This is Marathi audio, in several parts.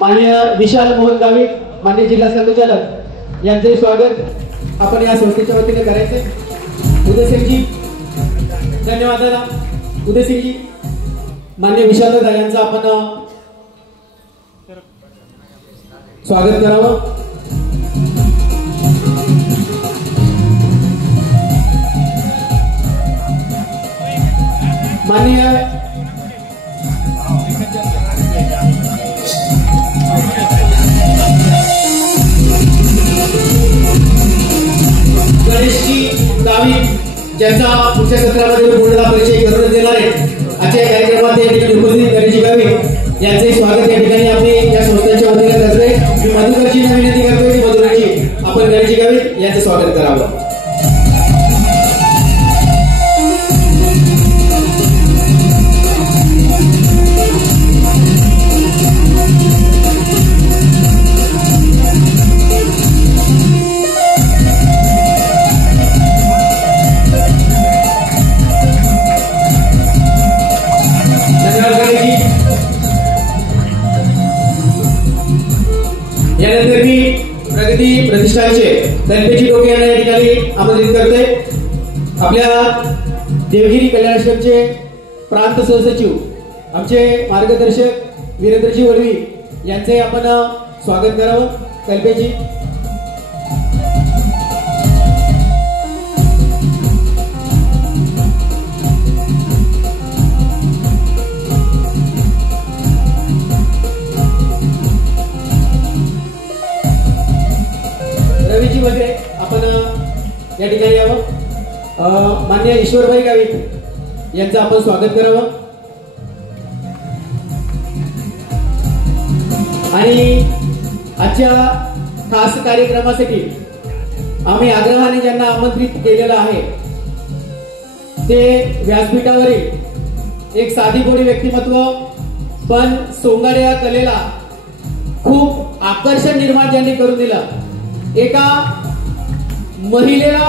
माननीय विशाल मोहन गावित, माननीय जिल्हा संचालक यांचे स्वागत आपण या संस्थेच्या वतीने करायचे। उदयसिंहजी, धन्यवाद दादा। उदयसिंहजी, माननीय विशाल दादा यांचं आपण स्वागत करावं। माननीय गणेशजी गावित ज्यांचा पुढच्या सत्रामध्ये पूर्ण परिचय करून देणार आहे, आजच्या कार्यक्रमात या ठिकाणी उपस्थित गणेशजी गावित यांचे स्वागत या ठिकाणी आपण या संस्थेच्या वतीने करतोय। मी मधुकरची विनंती करतोय की मधुकरजी आपण गणेशजी गावित यांचे स्वागत करावं। यानंतर मी प्रगती प्रतिष्ठानचे गणपती डोके यांना या ठिकाणी आमंत्रित करते। आपल्या देवगिरी कल्याण आश्रमचे प्रांत सहसचिव आमचे मार्गदर्शक वीरेंद्रजी वडवी यांचे आपण स्वागत करावं। कल्पेजी, रवीजी वगैरे आपण या ठिकाणी यावं। मान्य ईश्वरभाई गावित यांचं आपण स्वागत करावं। आणि आजच्या खास कार्यक्रमासाठी आम्ही आग्रहाने ज्यांना आमंत्रित केलेलं आहे ते व्यासपीठावरील एक साधीभोळी व्यक्तिमत्व, पण सोंगाडे या कलेला खूप आकर्षण निर्माण ज्यांनी करून दिलं। एका महिलेला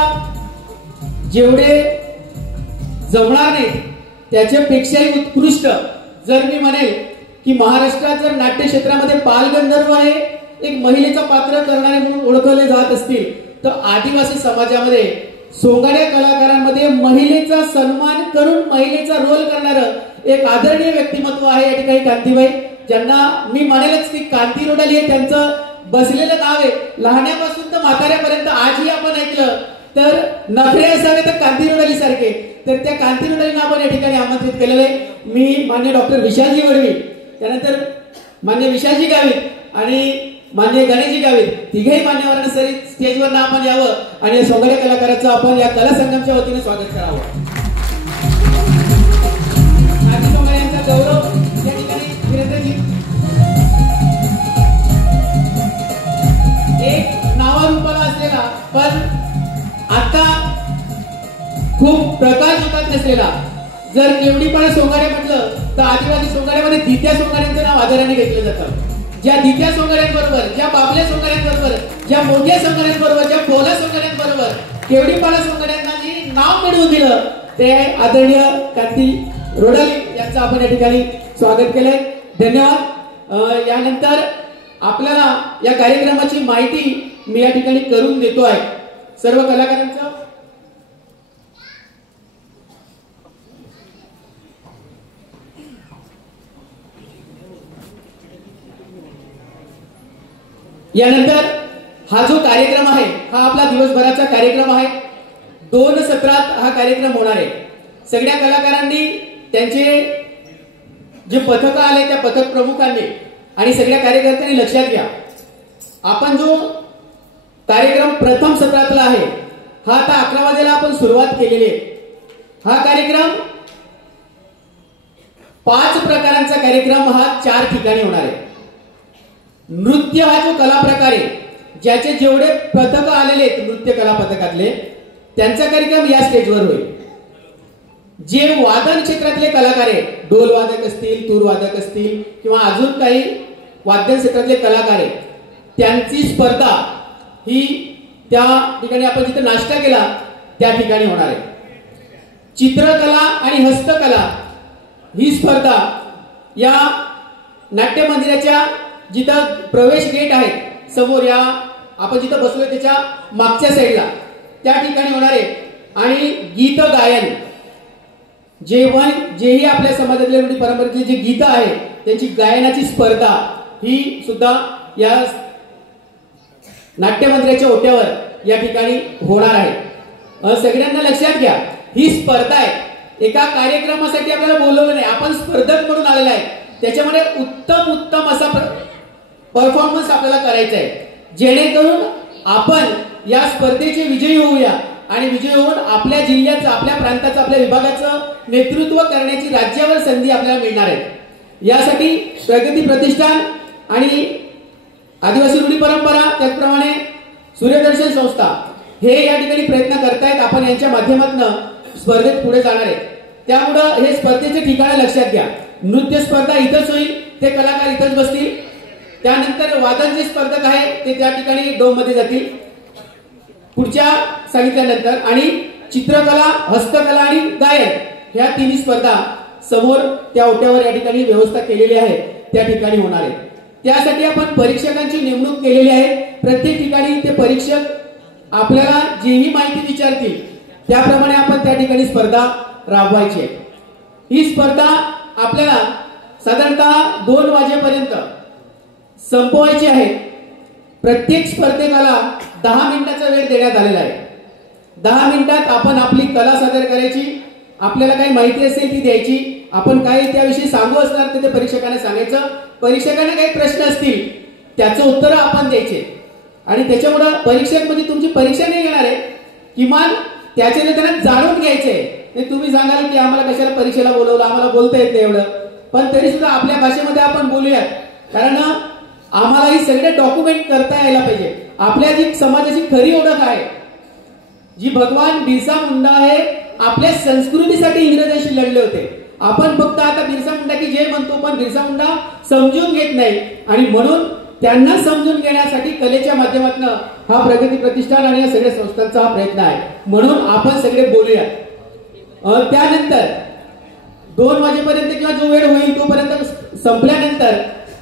जेवढे जमणार नाही त्याच्यापेक्षाही उत्कृष्ट जर मी म्हणेल की महाराष्ट्रात जर नाट्य क्षेत्रामध्ये बालगंधर्व आहे एक महिलेचं पात्र करणारे म्हणून ओळखले जात असतील तर आदिवासी समाजामध्ये सोंगाड्या कलाकारांमध्ये महिलेचा सन्मान करून महिलेचा रोल करणारं एक आदरणीय व्यक्तिमत्व आहे या ठिकाणी कांतीबाई, ज्यांना मी म्हणेलच की कांती रोडाली हे त्यांचं बसलेलं नाव आहे। लहान्यापासून तर म्हाताऱ्यापर्यंत आजही आपण ऐकलं तर नखरे असावे तर कांती रोडाली सारखे, तर त्या कांती रोडालींना आपण या ठिकाणी आमंत्रित केलेलं आहे। मी मान्य डॉक्टर विशालजी वडवी, त्यानंतर मान्य विशालजी गावित आणि मान्य गणेशजी गावित तिघही मान्यवरांना सरी स्टेजवर आपण यावं आणि या सोंगाड्या कलाकाराचं आपण या कला संगमच्या वतीने स्वागत करावं। नाती सोंगाड्यांचा गौरव या ठिकाणी वीरेंद्रजी, एक नावारूपाला असलेला पण आता खूप प्रकाश होतात नसलेला, जर केवढीपणा सोंगाड्या म्हटलं तर आदिवासी सोंगाड्यामध्ये दित्या सोंगाड्यांचं नाव आदराने घेतलं जातं। ज्या दित्या सोंगाड्यांबरोबर, ज्या बाबल्या सोंगाड्यांबरोबर, ज्या मोठ्या सोंगाड्यांबरोबर, ज्या भोला सोंगाड्यांबरोबर केवढीपणा सोंगाड्यांना जी नाव मिळवून दिलं ते आदरणीय कांती रोडाली यांचं आपण या ठिकाणी स्वागत केलंय। धन्यवाद। यानंतर आपल्याला या कार्यक्रमाची माहिती मी या ठिकाणी करून देतो आहे सर्व कलाकारांचं। यानंतर हा जो कार्यक्रम आहे हा आपला दिवसभराचा कार्यक्रम आहे. 2 सत्रात हा कार्यक्रम होणार आहे. सगळ्या कलाकारांनी त्यांचे जे पथक आले त्या पथक प्रमुखांनी आणि सगळ्या कार्यकर्त्यांनी लक्षात घ्या, आपण जो कार्यक्रम प्रथम सत्रातला आहे हा आता 11 वाजेला आपण सुरुवात केलेली आहे. हा कार्यक्रम 5 प्रकारांचा कार्यक्रम हा 4 ठिकाणी होणार आहे. नृत्य हा जो कला प्रकार आहे, ज्याचे जेवढे पथक आलेले आहेत नृत्य कला पथकातले, त्यांचा कार्यक्रम या स्टेजवर होईल. जे वादन क्षेत्रातले कलाकार आहेत, ढोल वादक असतील, तूर वादक असतील किंवा अजून काही वाद्य क्षेत्रातले कलाकार आहेत, त्यांची स्पर्धा ही त्या ठिकाणी आपण जिथे नाश्ता केला त्या ठिकाणी होणार आहे. चित्रकला आणि हस्तकला ही स्पर्धा या नाट्य मंदिराच्या जिथं प्रवेश गेट आहे समोर, या आपण जिथं बसलोय त्याच्या मागच्या साईडला त्या ठिकाणी होणार आहे. आणि गीत गायन जेही आपल्या समाजातल्या रूढी परंपरेतले जे गीत आहे त्यांची गायनाची स्पर्धा ही सुद्धा या नाट्य मंदिराच्या ओट्यावर या ठिकाणी होणार आहे. सगळ्यांना लक्षात घ्या, ही स्पर्धा आहे. एका कार्यक्रमासाठी आपल्याला बोलवलं नाही, आपण स्पर्धक म्हणून आलेला आहे. त्याच्यामध्ये उत्तम असा परफॉर्मन्स आपल्याला करायचा आहे, जेणेकरून आपण या स्पर्धेचे विजयी होऊया आणि विजयी होऊन आपल्या जिल्ह्याचं, आपल्या प्रांताचं, आपल्या विभागाचं नेतृत्व करण्याची राज्यावर संधी आपल्याला मिळणार आहे. यासाठी प्रगती प्रतिष्ठान आणि आदिवासी रूढी परंपरा त्याचप्रमाणे सूर्यदर्शन संस्था हे या ठिकाणी प्रयत्न करतायत. आपण यांच्या माध्यमातून स्पर्धेत पुढे जाणार आहे. त्यामुळं हे स्पर्धेचे ठिकाण लक्षात घ्या. नृत्य स्पर्धा इथंच होईल, ते कलाकार इथंच बसतील. त्यानंतर वादन जे स्पर्धक आहे ते त्या ठिकाणी डोम मध्ये जातील पुढच्या सांगितल्यानंतर. आणि चित्रकला, हस्तकला आणि गायन ह्या तिन्ही स्पर्धा समोर त्या ओट्यावर या ठिकाणी व्यवस्था केलेली आहे त्या ठिकाणी होणार आहे. त्यासाठी आपण परीक्षकांची नेमणूक केलेली आहे. प्रत्येक ठिकाणी ते परीक्षक आपल्याला जेही माहिती विचारतील त्याप्रमाणे आपण त्या ठिकाणी स्पर्धा राबवायची आहे. ही स्पर्धा आपल्याला साधारणतः 2 वाजेपर्यंत संपवायची आहे. प्रत्येक स्पर्धकाला 10 मिनिटाचा वेळ देण्यात आलेला आहे. 10 मिनिटात आपण आपली कला सादर करायची, आपल्याला काही माहिती असेल ती द्यायची, आपण काही त्याविषयी सांगू असणार ते परीक्षकांना सांगायचं. परीक्षकांना काही प्रश्न असतील त्याचं उत्तर आपण द्यायचे. आणि त्याच्यामुळे परीक्षक म्हणजे तुमची परीक्षा नाही घेणार आहे, किमान त्याच्याने त्यांना जाणून घ्यायचंय. तुम्ही सांगाल की आम्हाला कशाला परीक्षेला बोलवलं, आम्हाला बोलता येत नाही एवढं, पण तरी सुद्धा आपल्या भाषेमध्ये आपण बोलूयात, कारण आम्हाला ही सगळे डॉक्युमेंट करता यायला पाहिजे. आपल्या जी समाजाची खरी ओळख आहे, जी भगवान बिरसा मुंडा आहे, आपल्या संस्कृतीसाठी इंग्रजांशी लढले होते. आपण फक्त आता बिरसा मुंडा की जय म्हणतो, पण बिरसा मुंडा समजून घेत नाही. आणि म्हणून त्यांना समजून घेण्यासाठी कलेच्या माध्यमातून हा प्रगती प्रतिष्ठान आणि या सगळ्या संस्थांचा हा प्रयत्न आहे. म्हणून आपण सगळे बोलूया. त्यानंतर 2 वाजेपर्यंत किंवा जो वेळ होईल तोपर्यंत संपल्यानंतर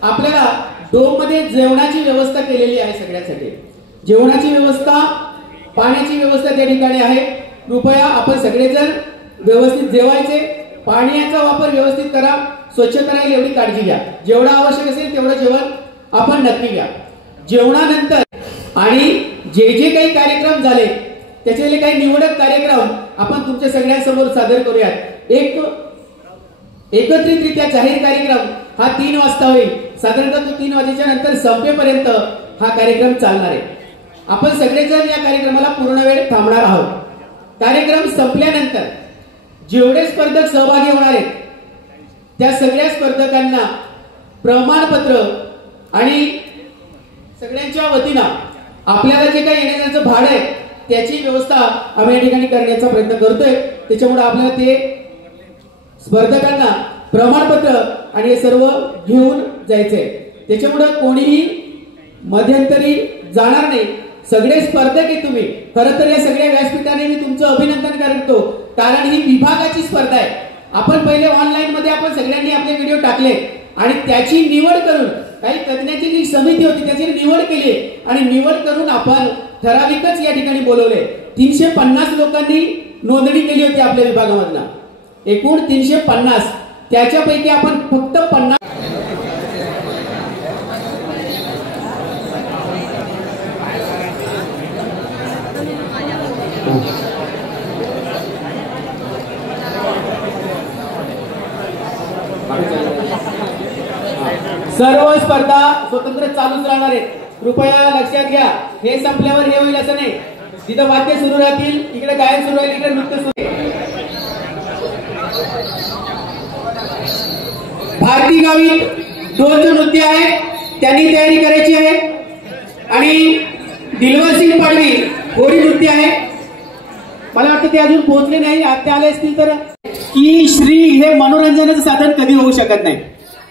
आपल्याला डोम मध्ये जेवणाची व्यवस्था केलेली आहे. सगळ्यांसाठी जेवणाची व्यवस्था, पाण्याची व्यवस्था त्या ठिकाणी आहे. कृपया आपण सगळेजण व्यवस्थित जेवायचे, पाण्याचा वापर व्यवस्थित करा, स्वच्छ करायला एवढी काळजी घ्या. जेवढं आवश्यक असेल तेवढं जेवण आपण नक्की घ्या. जेवणानंतर आणि जे काही कार्यक्रम झाले त्याच्यातले काही निवडक कार्यक्रम आपण तुमच्या सगळ्यांसमोर सादर करूयात. एकत्रितरित्या जाहीर कार्यक्रम हा 3 वाजता होईल. साधारणतः तो 3 वाजेच्या नंतर संपेपर्यंत हा कार्यक्रम चालणार आहे. आपण सगळेजण या कार्यक्रमाला पूर्ण वेळ थांबणार आहोत. कार्यक्रम संपल्यानंतर जेवढे स्पर्धक सहभागी होणार आहेत त्या सगळ्या स्पर्धकांना प्रमाणपत्र आणि सगळ्यांच्या वतीनं आपल्याला जे काही येण्याचं भाडं आहे त्याची व्यवस्था आम्ही या ठिकाणी करण्याचा प्रयत्न करतोय. त्याच्यामुळे आपल्याला ते स्पर्धकांना प्रमाणपत्र आणि हे सर्व घेऊन जायचंय. त्याच्यामुळे कोणीही मध्यंतरी जाणार नाही. सगळे स्पर्धक आहे तुम्ही. खरं तर या सगळ्या व्यासपीठाने मी तुमचं अभिनंदन करतो, कारण ही विभागाची स्पर्धा आहे. आपण पहिले ऑनलाईन मध्ये आपण सगळ्यांनी आपले व्हिडिओ टाकले आणि त्याची निवड करून काही तज्ञांची जी समिती होती त्याची निवड केली आणि निवड करून आपण ठराविकच या ठिकाणी बोलवले. 350 लोकांनी नोंदणी केली होती आपल्या विभागामधला, एकूण 350. त्याच्यापैकी आपण फक्त 50 सर्व स्पर्धा स्वतंत्र चालूच राहणार आहेत. कृपया लक्षात घ्या, हे संपल्यावर हे होईल असं नाही. जिथं वाद्य सुरू राहतील इकडे गायन सुरू राहील, इकडे नृत्य सुरू राहील. भारती गावी दोन नृत्य आहे, त्यांनी तयारी करायची आहे. आणि दिलवर सिंग पाडवी होडी नृत्य आहे. मला वाटतं ते अजून पोहोचले नाही, आता आले असतील तर. की स्त्री हे मनोरंजनाचं साधन कधी होऊ शकत नाही.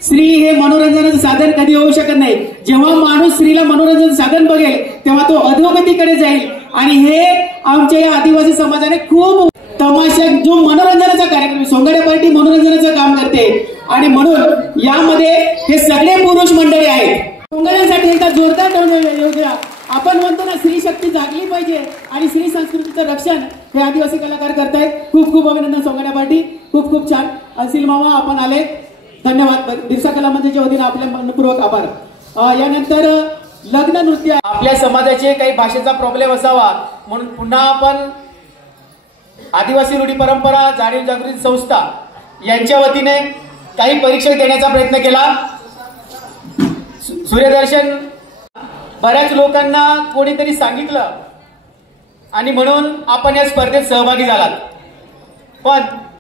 स्त्री हे मनोरंजनाचं साधन कधी होऊ शकत नाही. जेव्हा माणूस स्त्रीला मनोरंजनाचं साधन बघेल तेव्हा तो अधोगतीकडे जाईल. आणि हे आमच्या या आदिवासी समाजाने खूप तमाशा जो मनोरंजनाचा कार्यक्रम, सोंगाड्या पार्टी मनोरंजनाचं काम करते. आणि म्हणून यामध्ये हे सगळे पुरुष मंडळी आहेत. सोंगाड्यांसाठी एकदा जोरदार टाळ्या येऊ द्या. आपण म्हणतो ना, स्त्री शक्ती जागली पाहिजे आणि स्त्री संस्कृतीचं रक्षण हे आदिवासी कलाकार करतायत. खूप खूप अभिनंदन सोंगाड्या पार्टी, खूप खूप छान. असिल मामा आपण आले, धन्यवाद. बिरसा कला मंदिरच्या वतीने आपल्या मनपूर्वक आभार. यानंतर लग्न नृत्य. आपल्या समाजाचे काही भाषेचा प्रॉब्लेम असावा म्हणून पुन्हा आपण आदिवासी रूढी परंपरा जाणीव जागृती संस्था यांच्या वतीने काही परीक्षा देण्याचा प्रयत्न केला. सूर्यदर्शन बऱ्याच लोकांना कोणीतरी सांगितलं आणि म्हणून आपण या स्पर्धेत सहभागी झालात. पण